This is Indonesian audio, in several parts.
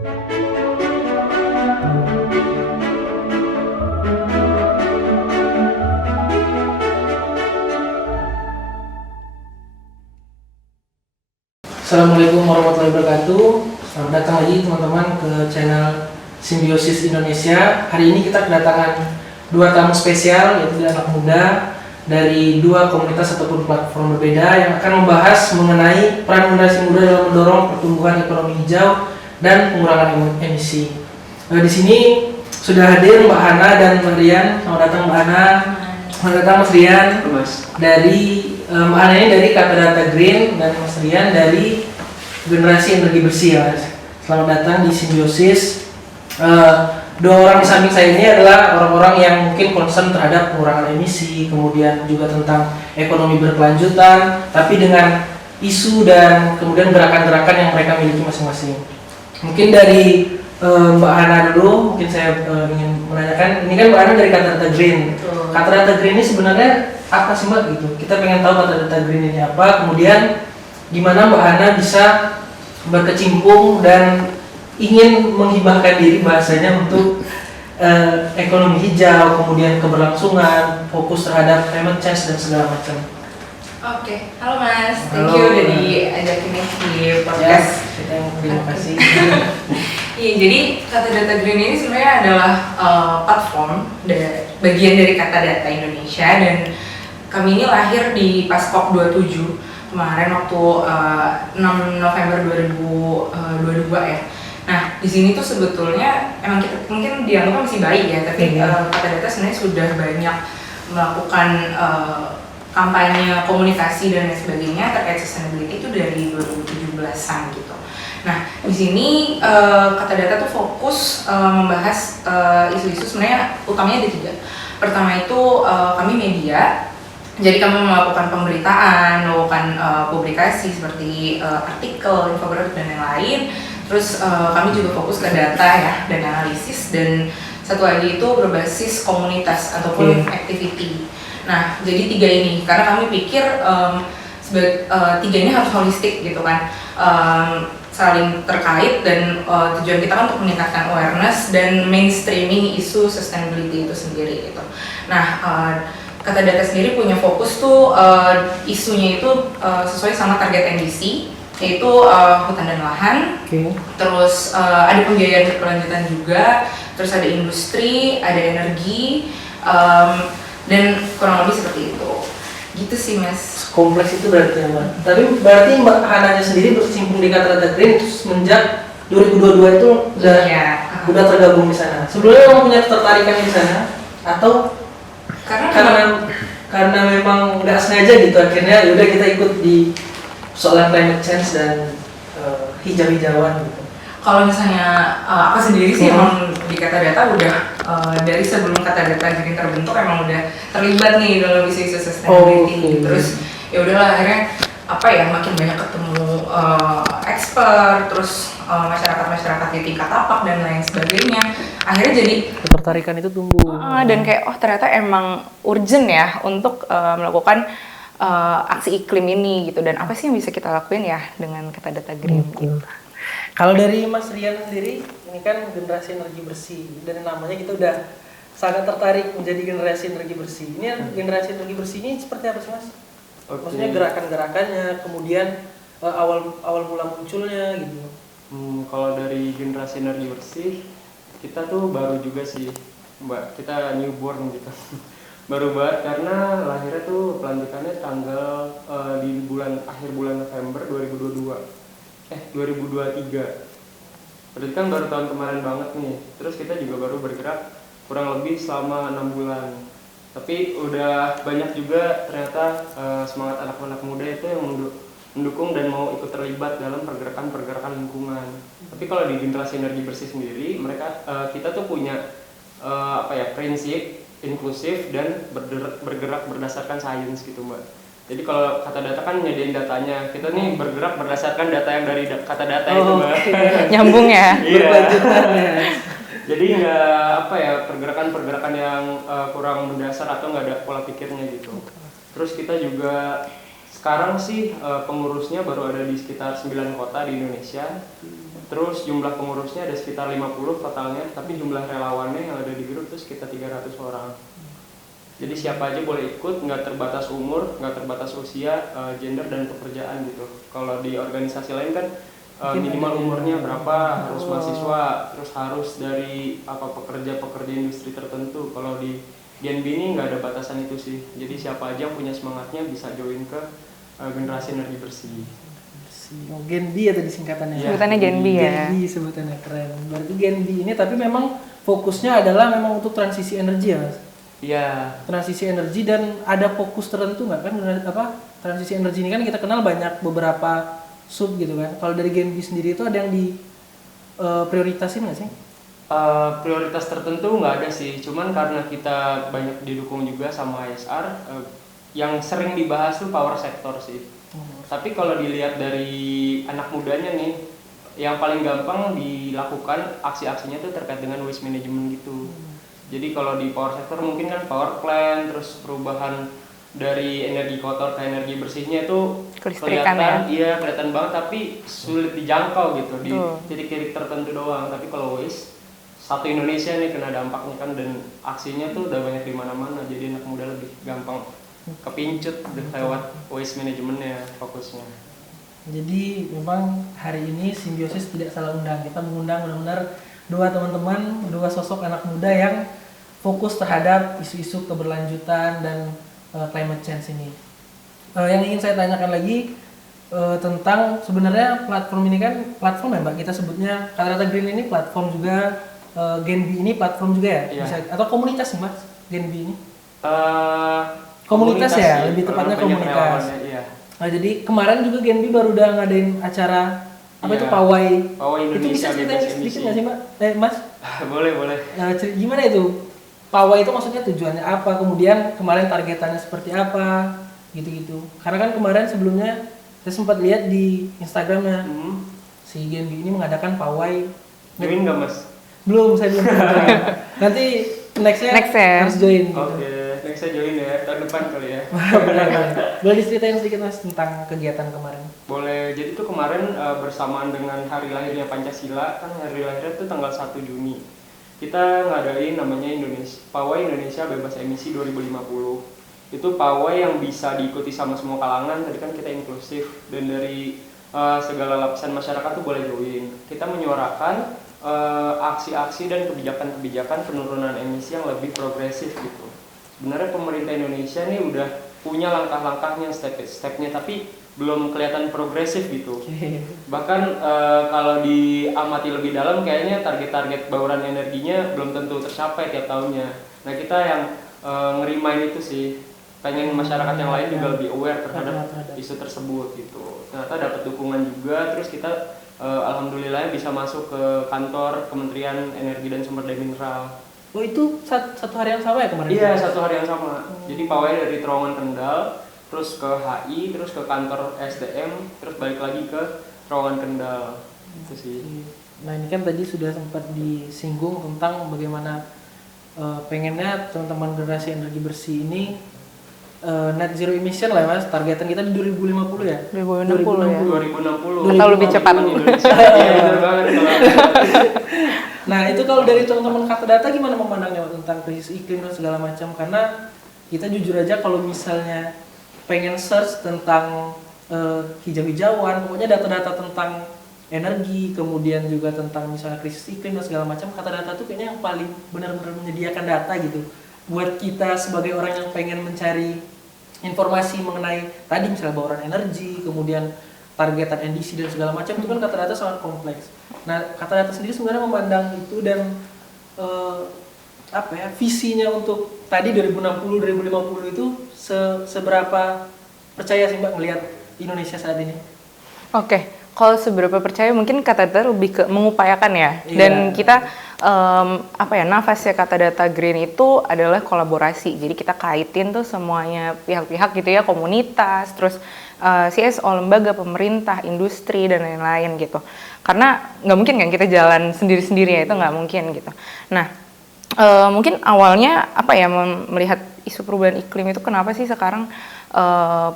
Assalamualaikum warahmatullahi wabarakatuh. Selamat datang lagi teman-teman ke channel Simbiosis Indonesia. Hari ini kita kedatangan dua tamu spesial, yaitu anak muda dari dua komunitas ataupun platform berbeda yang akan membahas mengenai peran generasi muda dalam mendorong pertumbuhan ekonomi hijau dan pengurangan emisi. Di sini sudah hadir Mbak Hana dan Mbak Rian. Selamat datang Mbak Hana. Selamat datang Mas Rian. Dari Mbak Hana ini dari Kata Data Green dan Mas Rian dari Generasi Energi Bersih ya Mas. Selamat datang di Simbiosis. Dua orang di samping saya ini adalah orang-orang yang mungkin concern terhadap pengurangan emisi, kemudian juga tentang ekonomi berkelanjutan, tapi dengan isu dan kemudian gerakan-gerakan yang mereka miliki masing-masing. Mungkin dari Mbak Hana dulu, mungkin saya ingin menanyakan, ini kan Mbak Hana dari Kata Data Green. Kata Data Green ini sebenarnya apa sih Mbak gitu? Kita pengen tahu Kata Data Green ini apa, kemudian gimana Mbak Hana bisa berkecimpung dan ingin menghibahkan diri bahasanya untuk ekonomi hijau, kemudian keberlangsungan, fokus terhadap climate change dan segala macam. Oke, halo Mas, thank you udah diajakin di podcast. Ya, terima kasih. Iya, jadi Kata Data Green ini sebenarnya adalah platform bagian dari Kata Data Indonesia, dan kami ini lahir di pas COP27 kemarin waktu 6 November 2022 ya. Nah, di sini tuh sebetulnya emang kita mungkin dianggap masih bayi ya, tapi Kata Data sebenarnya sudah banyak melakukan kampanye, komunikasi dan lain sebagainya terkait sustainability itu dari 2017-an gitu. Nah, di sini Kata Data tuh fokus membahas isu-isu sebenarnya utamanya ada 3. Pertama itu kami media. Jadi kami melakukan pemberitaan, melakukan publikasi seperti artikel, infografis dan lain-lain. Terus kami juga fokus ke data ya dan analisis, dan satu lagi itu berbasis komunitas ataupun activity. Nah, jadi 3 ini karena kami pikir 3 ini harus holistik gitu kan, saling terkait, dan tujuan kita kan untuk meningkatkan awareness dan mainstreaming isu sustainability itu sendiri gitu. Nah, Kata Data sendiri punya fokus tuh isunya itu sesuai sama target NDC, yaitu hutan dan lahan. Terus ada pembiayaan berkelanjutan juga, terus ada industri, ada energi, dan kurang lebih seperti itu. Gitu sih Mas. Kompleks itu berarti ya Mbak. Tapi berarti Mbak Hananya sendiri berkecimpung di Kata Data Green semenjak 2022 itu udah tergabung di sana. Sebelumnya memang punya ketertarikan di sana atau karena memang nggak sengaja gitu akhirnya udah kita ikut di soal climate change dan hijau-hijauan gitu. Kalau misalnya aku sendiri sih emang di Kata Data udah dari sebelum Kata Data Green terbentuk emang udah terlibat nih dalam isu-isu sustainability. Terus ya udahlah akhirnya makin banyak ketemu expert, terus masyarakat di tingkat tapak dan lain sebagainya. Akhirnya jadi ketertarikan itu tumbuh. Dan kayak ternyata emang urgent ya untuk melakukan aksi iklim ini gitu, dan apa sih yang bisa kita lakuin ya dengan Kata Data Green gitu. Kalau dari Mas Rian sendiri, ini kan generasi energi bersih, dan namanya kita udah sangat tertarik menjadi generasi energi bersih. Ini generasi energi bersih ini seperti apa sih Mas? Maksudnya gerakan-gerakannya, kemudian awal mula munculnya gitu. Kalau dari generasi energi bersih, kita tuh baru juga sih Mbak, kita newborn gitu. Baru banget karena lahirnya tuh pelantikannya tanggal di akhir bulan November 2023. Berarti kan baru tahun kemarin banget nih. Terus kita juga baru bergerak kurang lebih selama 6 bulan. Tapi udah banyak juga ternyata semangat anak-anak muda itu yang mendukung dan mau ikut terlibat dalam pergerakan lingkungan. Tapi kalau di generasi energi bersih sendiri, kita tuh punya prinsip inklusif dan bergerak berdasarkan sains gitu Mbak. Jadi kalau Kata Data kan nyediain datanya, kita nih bergerak berdasarkan data yang dari Kata Data itu Mbak. Nyambung ya. Berkelanjutan. Jadi nggak pergerakan yang kurang mendasar atau nggak ada pola pikirnya gitu. Terus kita juga sekarang sih pengurusnya baru ada di sekitar 9 kota di Indonesia. Terus jumlah pengurusnya ada sekitar 50 totalnya, tapi jumlah relawannya yang ada di grup itu sekitar 300 orang. Jadi siapa aja boleh ikut, nggak terbatas umur, nggak terbatas usia, gender dan pekerjaan gitu. Kalau di organisasi lain kan minimal umurnya berapa, harus mahasiswa, terus harus dari pekerja-pekerja industri tertentu. Kalau di Genbi ini nggak ada batasan itu sih. Jadi siapa aja yang punya semangatnya bisa join ke generasi energi bersih. Oh, Genbi ya tadi singkatannya. Sebutannya Genbi ya. Genbi sebutannya keren. Berarti Genbi ini tapi memang fokusnya adalah memang untuk transisi energi ya, Mas? Iya. Transisi energi dan ada fokus tertentu nggak kan? Transisi energi ini kan kita kenal banyak beberapa sub gitu kan. Kalau dari Genbi sendiri itu ada yang di prioritasin nggak sih? Prioritas tertentu nggak ada sih. Cuman karena kita banyak didukung juga sama ISR, yang sering dibahas tuh power sector sih. Tapi kalau dilihat dari anak mudanya nih, yang paling gampang dilakukan aksi-aksinya tuh terkait dengan waste management gitu. Jadi kalau di power sector mungkin kan power plant, terus perubahan dari energi kotor ke energi bersihnya itu kelihatan, iya kelihatan banget, tapi sulit dijangkau gitu di titik-titik tertentu doang. Tapi kalau waste, satu Indonesia nih kena dampaknya kan, dan aksinya tuh udah banyak di mana-mana. Jadi anak muda lebih gampang kepincut lewat waste manajemennya fokusnya. Jadi memang hari ini Simbiosis tidak salah undang. Kita mengundang benar-benar dua teman-teman, dua sosok anak muda yang fokus terhadap isu-isu keberlanjutan dan climate change ini. Yang ingin saya tanyakan lagi tentang sebenarnya platform ini kan platform ya Mbak, kita sebutnya Kata-Data Green ini platform juga, Genbi ini platform juga ya? Iya. Bisa, atau komunitas nih Mas, Genbi ini? Komunitas ya, lebih tepatnya komunitas. Iya. Nah, jadi kemarin juga Genbi baru udah ngadain acara apa itu Iya. Pawai. Indonesia Itu bisa ceritain bebas sedikit emisi. nggak sih Mbak? Mas? Boleh. Gimana itu? Pawai itu maksudnya tujuannya apa? Kemudian kemarin targetannya seperti apa? Gitu-gitu. Karena kan kemarin sebelumnya saya sempat lihat di Instagramnya si Genbi ini mengadakan pawai. Join nggak Mas? Belum, saya belum. Nanti nextnya harus join. Gitu. Oke, next saya join ya, tahun depan kali ya. Boleh diceritain sedikit Mas tentang kegiatan kemarin? Boleh, jadi tuh kemarin bersamaan dengan hari lahirnya Pancasila, kan hari lahirnya tuh tanggal 1 Juni. Kita ngadain namanya Pawai Indonesia Bebas Emisi 2050. Itu pawai yang bisa diikuti sama semua kalangan, tadi kan kita inklusif, dan dari segala lapisan masyarakat tuh boleh join. Kita menyuarakan aksi-aksi dan kebijakan-kebijakan penurunan emisi yang lebih progresif gitu. Sebenarnya pemerintah Indonesia nih udah punya langkah-langkahnya, step-stepnya, tapi belum kelihatan progresif gitu. Bahkan kalau diamati lebih dalam kayaknya target-target bauran energinya belum tentu tercapai tiap tahunnya. Nah kita yang ngerimain itu sih, pengen masyarakat yang lain juga lebih aware terhadap isu tersebut gitu. Ternyata dapat dukungan juga, terus kita alhamdulillah bisa masuk ke kantor Kementerian Energi dan Sumber Daya Mineral. Oh itu satu hari yang sama ya kemarin? Iya, satu hari yang sama. Jadi pawai dari terowongan Kendal, terus ke HI, terus ke kantor SDM, terus balik lagi ke terowongan Kendal. Itu sih. Nah ini kan tadi sudah sempat disinggung tentang bagaimana pengennya teman-teman generasi energi bersih ini net zero emission lah Mas, targetan kita di 2050 ya? 2060 ya? 2060 atau lebih cepat. Iya benar banget. Nah itu kalau dari teman-teman Kata Data gimana memandangnya tentang krisis iklim dan segala macam? Karena kita jujur aja kalau misalnya pengen search tentang hijau-hijauan, pokoknya data-data tentang energi, kemudian juga tentang misalnya krisis iklim dan segala macam, Kata Data tuh kayaknya yang paling benar-benar menyediakan data gitu buat kita sebagai orang yang pengen mencari informasi mengenai tadi misalnya bauran energi, kemudian targetan NDC dan segala macam, itu kan Kata Data sangat kompleks. Nah Kata Data sendiri sebenarnya memandang itu dan visinya untuk tadi 2060-2050 itu seberapa percaya sih Mbak ngelihat Indonesia saat ini? Oke, kalau seberapa percaya mungkin Kata Data lebih ke mengupayakan ya. Iya. Dan kita nafasnya Kata Data Green itu adalah kolaborasi. Jadi kita kaitin tuh semuanya pihak-pihak gitu ya, komunitas, terus CSO, lembaga, pemerintah, industri dan lain-lain gitu. Karena nggak mungkin kan kita jalan sendiri-sendiri ya, itu nggak mungkin gitu. Nah, mungkin awalnya melihat isu perubahan iklim itu kenapa sih sekarang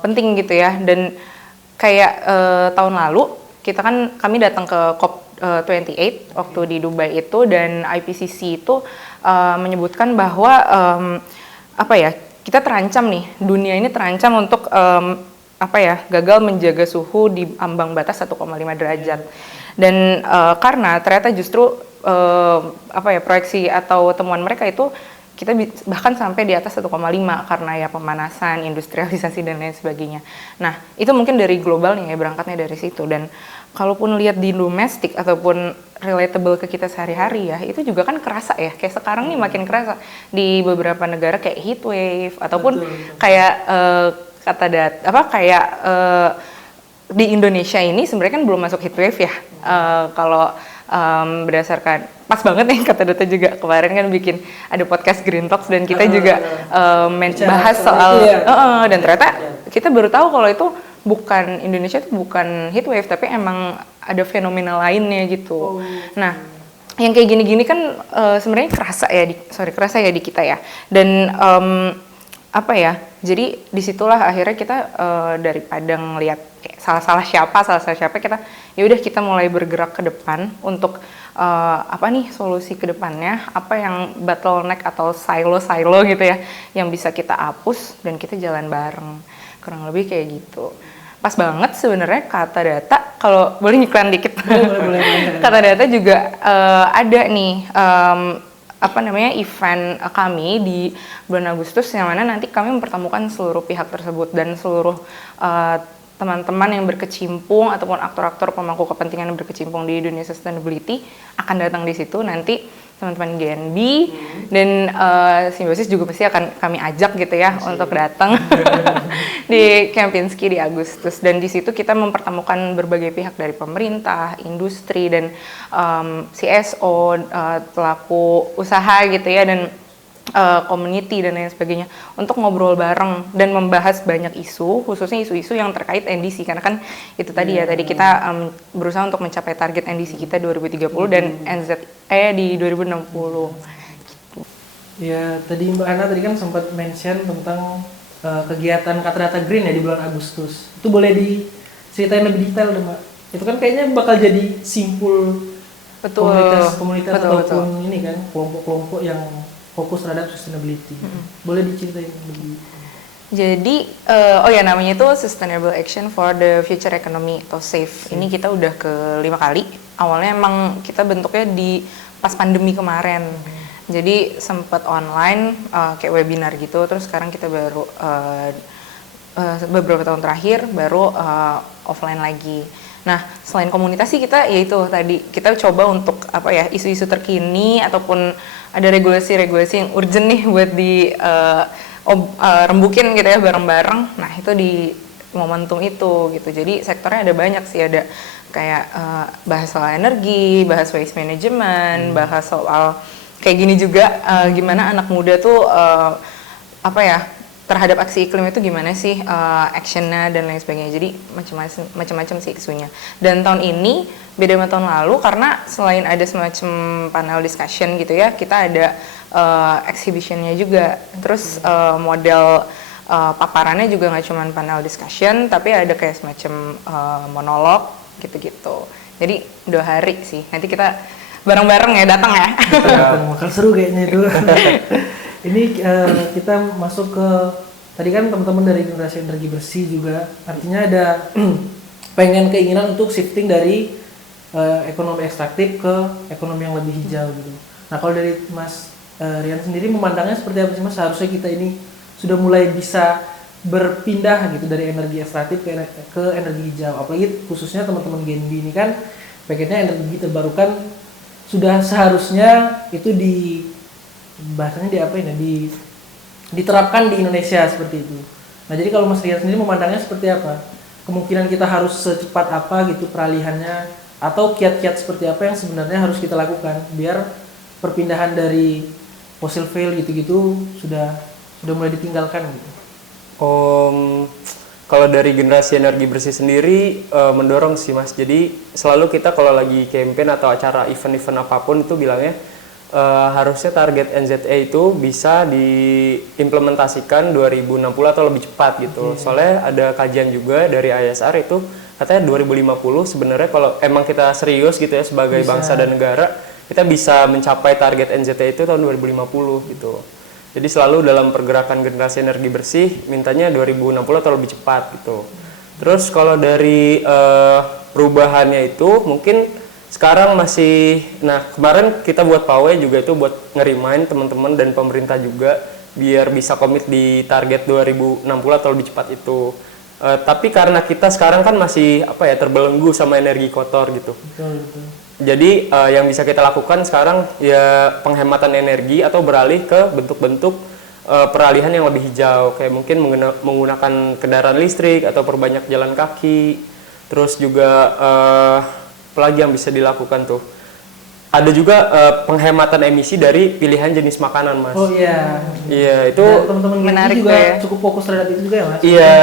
penting gitu ya, dan kayak tahun lalu kami datang ke COP 28 waktu di Dubai itu, dan IPCC itu menyebutkan bahwa kita terancam nih, dunia ini terancam untuk gagal menjaga suhu di ambang batas 1,5 derajat. Dan karena ternyata justru proyeksi atau temuan mereka itu kita bahkan sampai di atas 1,5 karena ya pemanasan, industrialisasi dan lain sebagainya. Nah, itu mungkin dari global nih ya, berangkatnya dari situ. Dan kalaupun lihat di domestik ataupun relatable ke kita sehari-hari ya, itu juga kan kerasa ya. Kayak sekarang nih makin kerasa di beberapa negara kayak heat wave ataupun kayak di Indonesia ini sebenarnya kan belum masuk heat wave ya. Kalau berdasarkan pas banget nih kata Data juga kemarin kan bikin ada podcast Green Talks dan kita juga bahas soal dan ternyata kita baru tahu kalau itu bukan Indonesia itu bukan heat wave tapi emang ada fenomena lainnya gitu. Nah, yang kayak gini-gini kan sebenarnya kerasa ya di kita ya. Dan jadi disitulah akhirnya kita daripada ngelihat kayak salah siapa kita ya udah kita mulai bergerak ke depan untuk solusi ke depannya, apa yang bottleneck atau silo gitu ya yang bisa kita hapus dan kita jalan bareng, kurang lebih kayak gitu. Pas banget sebenarnya Kata Data, kalau boleh ngiklan dikit. Boleh. Kata Data juga ada nih event kami di bulan Agustus yang mana nanti kami mempertemukan seluruh pihak tersebut dan seluruh teman-teman yang berkecimpung ataupun aktor-aktor pemangku kepentingan yang berkecimpung di dunia sustainability akan datang di situ. Nanti teman-teman GNB dan Simbiosis juga pasti akan kami ajak gitu ya untuk datang di Kempinski di Agustus. Dan di situ kita mempertemukan berbagai pihak dari pemerintah, industri dan CSO, pelaku usaha gitu ya, dan community dan lain sebagainya untuk ngobrol bareng dan membahas banyak isu, khususnya isu-isu yang terkait NDC karena kan itu tadi tadi kita berusaha untuk mencapai target NDC kita 2030 dan NZE di 2060 gitu. Ya, tadi Mbak Ana tadi kan sempat mention tentang kegiatan Kata Data Green ya di bulan Agustus. Itu boleh diceritain lebih detail deh, Mbak. Itu kan kayaknya bakal jadi simpul komunitas ataupun ini kan kelompok-kelompok yang fokus terhadap sustainability. Boleh diceritain lebih? Jadi, namanya itu Sustainable Action for the Future Economy atau SAFE. Ini kita udah ke 5 kali. Awalnya emang kita bentuknya di pas pandemi kemarin. Jadi sempat online kayak webinar gitu. Terus sekarang kita baru beberapa tahun terakhir baru offline lagi. Nah, selain komunitas sih kita yaitu tadi kita coba untuk isu-isu terkini ataupun ada regulasi-regulasi yang urgent nih buat rembukin gitu ya bareng-bareng. Nah, itu di momentum itu gitu. Jadi sektornya ada banyak sih, ada kayak bahas soal energi, bahas waste management, bahas soal kayak gini juga gimana anak muda tuh terhadap aksi iklim itu gimana sih actionnya dan lain sebagainya. Jadi macam-macam sih isunya. Dan tahun ini beda sama tahun lalu karena selain ada semacam panel discussion gitu ya, kita ada exhibitionnya juga. Terus model paparannya juga nggak cuma panel discussion, tapi ada kayak semacam monolog gitu-gitu. Jadi 2 hari sih. Nanti kita bareng-bareng ya datang ya. Bakal seru kayaknya itu. Ini kita masuk ke tadi kan teman-teman dari generasi energi bersih juga artinya ada keinginan untuk shifting dari ekonomi ekstraktif ke ekonomi yang lebih hijau gitu. Nah, kalau dari Mas Rian sendiri memandangnya seperti apa sih Mas? Seharusnya kita ini sudah mulai bisa berpindah gitu dari energi ekstraktif ke energi hijau. Apalagi khususnya teman-teman GNB ini kan paketnya energi terbarukan sudah seharusnya itu diterapkan di Indonesia seperti itu. Nah, jadi kalau Mas Rian sendiri memandangnya seperti apa? Kemungkinan kita harus secepat apa gitu peralihannya atau kiat-kiat seperti apa yang sebenarnya harus kita lakukan biar perpindahan dari fossil fuel gitu-gitu sudah mulai ditinggalkan gitu. Kalau dari generasi energi bersih sendiri mendorong sih Mas. Jadi selalu kita kalau lagi campaign atau acara event-event apapun itu bilangnya harusnya target NZE itu bisa diimplementasikan 2060 atau lebih cepat gitu. Soalnya ada kajian juga dari ISR itu katanya 2050 sebenarnya kalau emang kita serius gitu ya sebagai Bisa. bangsa dan negara, kita bisa mencapai target NZT itu tahun 2050 gitu. Jadi selalu dalam pergerakan generasi energi bersih mintanya 2060 atau lebih cepat gitu. Terus kalau dari perubahannya itu mungkin sekarang masih, nah kemarin kita buat pawai juga itu buat ngerimain teman-teman dan pemerintah juga biar bisa komit di target 2060 atau lebih cepat itu. Tapi karena kita sekarang kan masih apa ya terbelenggu sama energi kotor gitu. Betul. Jadi yang bisa kita lakukan sekarang ya penghematan energi atau beralih ke bentuk-bentuk peralihan yang lebih hijau, kayak mungkin menggunakan kendaraan listrik atau perbanyak jalan kaki. Terus juga apalagi yang bisa dilakukan tuh? Ada juga penghematan emisi dari pilihan jenis makanan, Mas. Oh iya. Iya, itu Dan teman-teman menarik juga ya. cukup fokus terhadap itu juga ya, Mas. iya.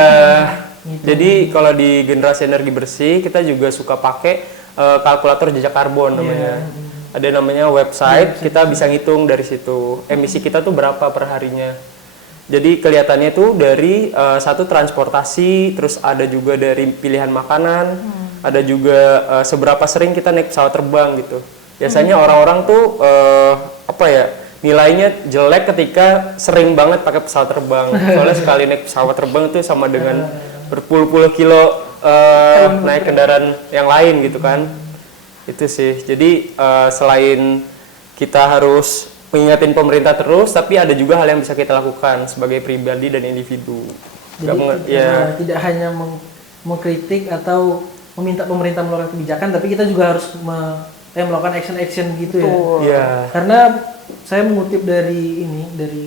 Gitu. Jadi kalau di generasi energi bersih kita juga suka pakai kalkulator jejak karbon namanya. Iya. Ada namanya website, kita bisa ngitung dari situ emisi kita tuh berapa per harinya. Jadi kelihatannya tuh dari satu transportasi, terus ada juga dari pilihan makanan, ada juga seberapa sering kita naik pesawat terbang gitu. Biasanya orang-orang tuh apa ya, nilainya jelek ketika sering banget pakai pesawat terbang. Soalnya sekali naik pesawat terbang itu sama dengan berpuluh-puluh kilo naik kendaraan yang lain gitu kan. Itu sih. Jadi selain kita harus mengingatin pemerintah terus, tapi ada juga hal yang bisa kita lakukan sebagai pribadi dan individu. Jadi tidak hanya mengkritik atau meminta pemerintah mengeluarkan kebijakan, tapi kita juga harus melakukan action gitu ya. Iya. Karena saya mengutip dari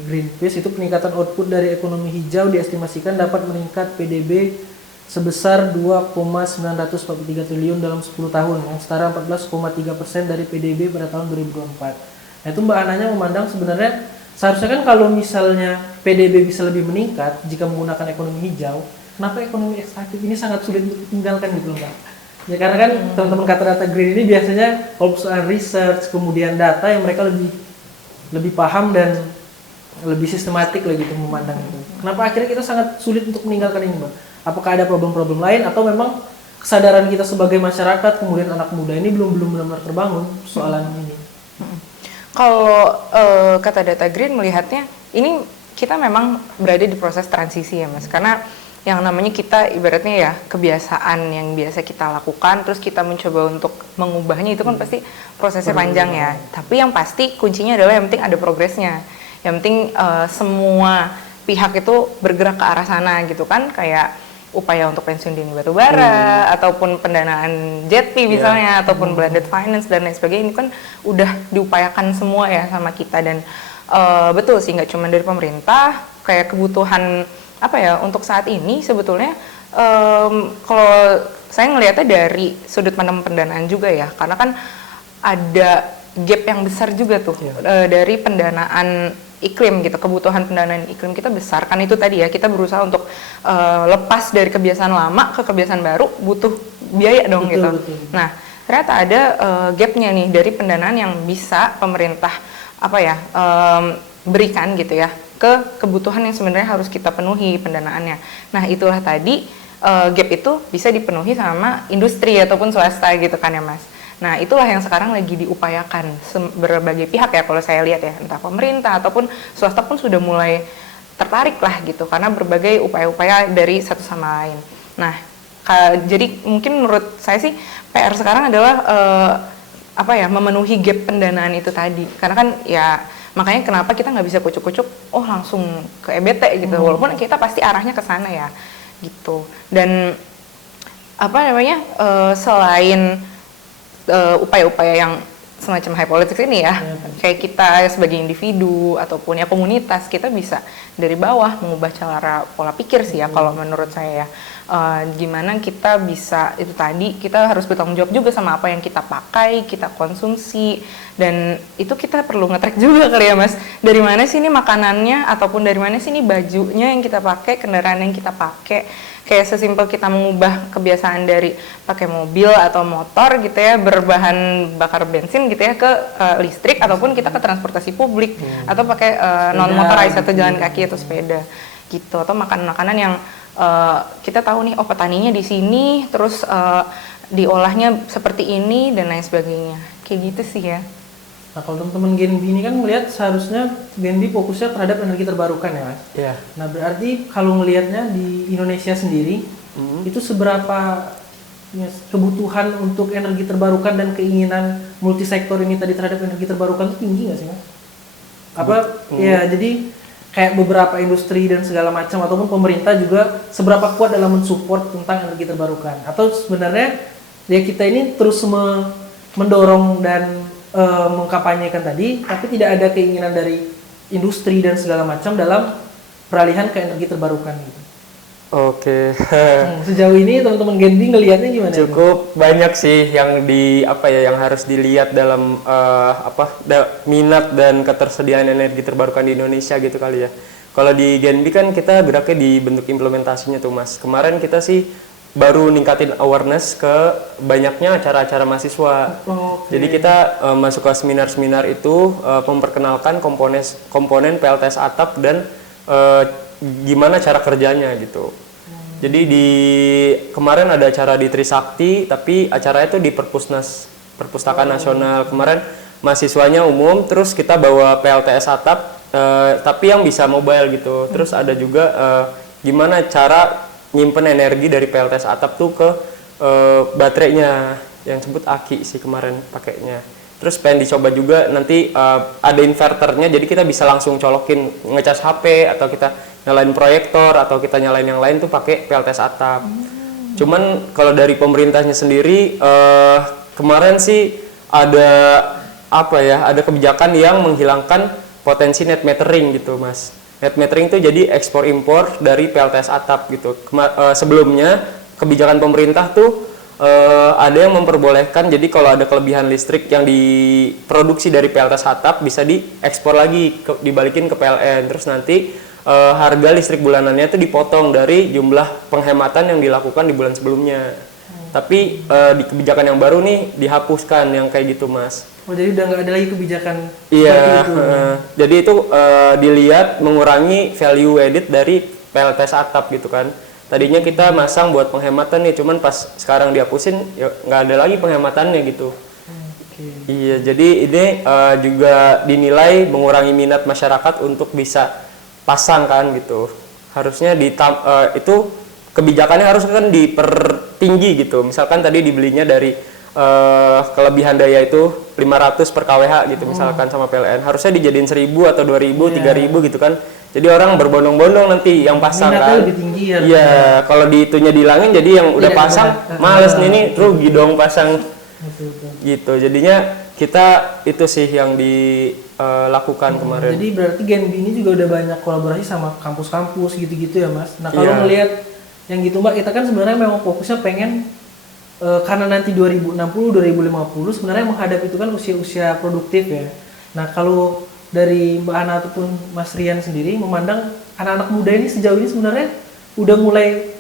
Greenpeace, itu peningkatan output dari ekonomi hijau diestimasikan dapat meningkat PDB sebesar 2,943 triliun dalam 10 tahun, yang setara 14,3% dari PDB pada tahun 2024. Nah itu Mbak Ananya memandang sebenarnya seharusnya kan kalau misalnya PDB bisa lebih meningkat jika menggunakan ekonomi hijau, kenapa ekonomi ekstraktif ini sangat sulit untuk ditinggalkan gitu loh Mbak? Ya karena kan teman-teman kata data green ini biasanya kalau soal research kemudian data yang mereka lebih paham dan lebih sistematik lah gitu memandang itu. Kenapa akhirnya kita sangat sulit untuk meninggalkan ini Mbak? Apakah ada problem-problem lain atau memang kesadaran kita sebagai masyarakat kemudian anak muda ini belum benar-benar terbangun soalan ini? Kalau kata data green melihatnya ini kita memang berada di proses transisi ya Mas, karena yang namanya kita ibaratnya ya kebiasaan yang biasa kita lakukan terus kita mencoba untuk mengubahnya itu kan pasti prosesnya panjang ya. Tapi yang pasti kuncinya adalah yang penting ada progresnya. Yang penting semua pihak itu bergerak ke arah sana gitu kan, kayak upaya untuk pensiun dini batubara ataupun pendanaan JETP misalnya ataupun blended finance dan lain sebagainya, ini kan udah diupayakan semua ya sama kita. Dan betul sih nggak cuma dari pemerintah, kayak kebutuhan apa ya untuk saat ini sebetulnya kalau saya ngelihatnya dari sudut pandang pendanaan juga ya, karena kan ada gap yang besar juga tuh dari pendanaan iklim gitu, kebutuhan pendanaan iklim kita besar kan, itu tadi ya kita berusaha untuk lepas dari kebiasaan lama ke kebiasaan baru butuh biaya dong gitu. Betul. Nah ternyata ada gapnya nih dari pendanaan yang bisa pemerintah apa ya berikan gitu ya ke kebutuhan yang sebenarnya harus kita penuhi pendanaannya. Nah itulah tadi gap itu bisa dipenuhi sama industri ataupun swasta gitu kan ya Mas. Nah itulah yang sekarang lagi diupayakan berbagai pihak ya kalau saya lihat ya, entah pemerintah ataupun swasta pun sudah mulai tertarik lah gitu karena berbagai upaya-upaya dari satu sama lain. Nah jadi mungkin menurut saya sih PR sekarang adalah apa ya memenuhi gap pendanaan itu tadi, karena kan ya makanya kenapa kita nggak bisa kucuk-kucuk langsung ke EBT gitu, walaupun kita pasti arahnya ke sana ya gitu. Dan apa namanya selain upaya-upaya yang semacam high politics ini ya, kayak kita sebagai individu ataupun ya komunitas, kita bisa dari bawah mengubah cara pola pikir sih ya kalau menurut saya ya. Gimana kita bisa itu tadi, kita harus bertanggung jawab juga sama apa yang kita pakai, kita konsumsi, dan itu kita perlu nge-track juga kali ya Mas, dari mana sih ini makanannya ataupun dari mana sih ini bajunya yang kita pakai, kendaraan yang kita pakai. Kayak sesimpel kita mengubah kebiasaan dari pakai mobil atau motor gitu ya berbahan bakar bensin gitu ya ke listrik, ataupun kita ke transportasi publik atau pakai non motorized atau jalan kaki atau sepeda gitu, atau makanan-makanan yang kita tahu nih, oh petaninya di sini, terus diolahnya seperti ini dan lain sebagainya. Kayak gitu sih ya. Nah kalau teman-teman Genbi ini kan melihat seharusnya Genbi fokusnya terhadap energi terbarukan ya Mas? Iya. Nah berarti kalau ngelihatnya di Indonesia sendiri, itu seberapa ya, kebutuhan untuk energi terbarukan dan keinginan multisektor ini tadi terhadap energi terbarukan itu tinggi nggak sih Mas? Ya jadi kayak beberapa industri dan segala macam ataupun pemerintah juga seberapa kuat dalam mensupport tentang energi terbarukan, atau sebenarnya ya kita ini terus mendorong dan mengkampanyekan tadi, tapi tidak ada keinginan dari industri dan segala macam dalam peralihan ke energi terbarukan gitu. Oke. Sejauh ini teman-teman Genbi ngelihatnya gimana? Cukup banyak sih yang yang harus dilihat dalam minat dan ketersediaan energi terbarukan di Indonesia gitu kali ya. Kalau di Genbi kan kita geraknya di bentuk implementasinya tuh Mas. Kemarin kita sih baru ningkatin awareness ke banyaknya acara-acara mahasiswa. Jadi kita masuk ke seminar-seminar itu memperkenalkan komponen PLTS atap dan gimana cara kerjanya gitu. Jadi kemarin ada acara di Trisakti, tapi acaranya itu di Perpustakaan Nasional. Kemarin mahasiswanya umum, terus kita bawa PLTS atap, tapi yang bisa mobile gitu. Terus ada juga gimana cara nyimpen energi dari PLTS atap tuh ke baterainya, yang sebut aki sih kemarin pakainya. Terus pengen dicoba juga nanti ada inverternya, jadi kita bisa langsung colokin ngecas HP, atau kita nyalain proyektor, atau kita nyalain yang lain tuh pakai PLTS atap. Cuman kalau dari pemerintahnya sendiri kemarin sih ada ada kebijakan yang menghilangkan potensi net metering gitu Mas. Net metering itu jadi ekspor impor dari PLTS atap gitu. Sebelumnya kebijakan pemerintah tuh ada yang memperbolehkan, jadi kalau ada kelebihan listrik yang diproduksi dari PLTS atap bisa diekspor lagi, dibalikin ke PLN, terus nanti harga listrik bulanannya itu dipotong dari jumlah penghematan yang dilakukan di bulan sebelumnya. Tapi di kebijakan yang baru nih dihapuskan yang kayak gitu Mas. Oh jadi udah nggak ada lagi kebijakan Iya, seperti itu. Jadi itu dilihat mengurangi value added dari PLTS atap gitu kan. Tadinya kita masang buat penghematan nih, cuman pas sekarang dihapusin ya nggak ada lagi penghematannya gitu. Iya, jadi ini juga dinilai mengurangi minat masyarakat untuk bisa pasang kan gitu. Harusnya itu kebijakannya harus kan dipertinggi gitu. Misalkan tadi dibelinya dari kelebihan daya itu 500 per kWh gitu misalkan sama PLN, harusnya dijadiin 1000 atau 2000, 3000 gitu kan. Jadi orang berbondong-bondong nanti yang pasang minatnya kan. lebih tinggi ya. Iya, kalau dihitungnya dihilangin jadi yang udah pasang males nih rugi dong pasang. Betul. Gitu. Jadinya kita itu sih yang dilakukan kemarin. Jadi berarti Genbi ini juga udah banyak kolaborasi sama kampus-kampus gitu-gitu ya Mas. Nah kalau ngelihat yang gitu Mbak, kita kan sebenarnya memang fokusnya pengen karena nanti 2060, 2050 sebenarnya menghadap itu kan usia-usia produktif ya. Nah kalau dari Mbak Ana ataupun Mas Rian sendiri memandang anak-anak muda ini sejauh ini sebenarnya udah mulai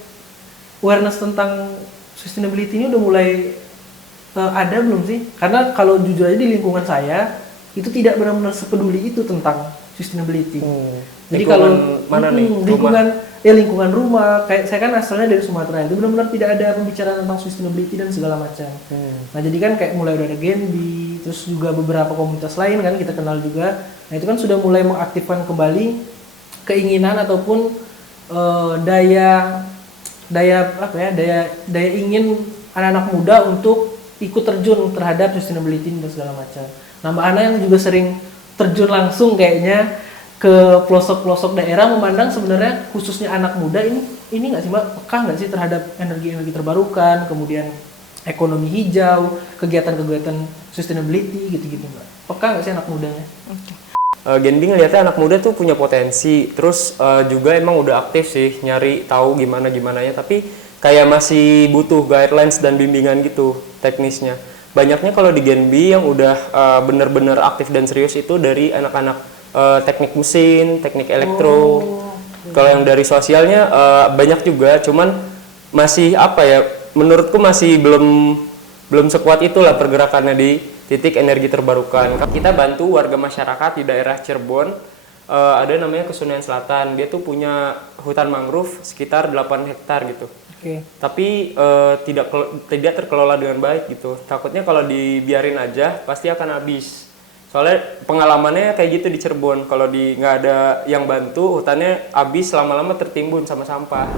awareness tentang sustainability ini udah mulai ada belum sih? Karena kalau jujur aja di lingkungan saya itu tidak benar-benar sepeduli itu tentang sustainability. Jadi kalau mana nih? Lingkungan rumah, kayak saya kan asalnya dari Sumatera, itu benar-benar tidak ada pembicaraan tentang sustainability dan segala macam. Nah jadi kan kayak mulai udah ada Genbi, terus juga beberapa komunitas lain kan kita kenal juga. Nah itu kan sudah mulai mengaktifkan kembali keinginan ataupun daya ingin anak-anak muda untuk ikut terjun terhadap sustainability dan segala macam. Nah Mbak Ana yang juga sering terjun langsung kayaknya ke pelosok-pelosok daerah, memandang sebenarnya khususnya anak muda ini nggak sih Mbak, peka nggak sih terhadap energi terbarukan, kemudian ekonomi hijau, kegiatan-kegiatan sustainability gitu-gitu Mbak, peka nggak sih anak mudanya? Genbi ngeliatnya anak muda tuh punya potensi, terus juga emang udah aktif sih nyari tahu gimananya, tapi kayak masih butuh guidelines dan bimbingan gitu teknisnya. Banyaknya kalau di Genbi yang udah bener-bener aktif dan serius itu dari anak-anak teknik mesin, teknik elektro. Kalau yang dari sosialnya banyak juga, cuman masih menurutku masih belum sekuat itulah pergerakannya di titik energi terbarukan. Kita bantu warga masyarakat di daerah Cirebon ada namanya Kesunayan Selatan. Dia tuh punya hutan mangrove sekitar 8 hektar gitu. Oke. Tapi tidak terkelola dengan baik gitu. Takutnya kalau dibiarin aja pasti akan habis. Soalnya pengalamannya kayak gitu di Cirebon. Kalau nggak ada yang bantu, hutannya habis lama-lama tertimbun sama sampah.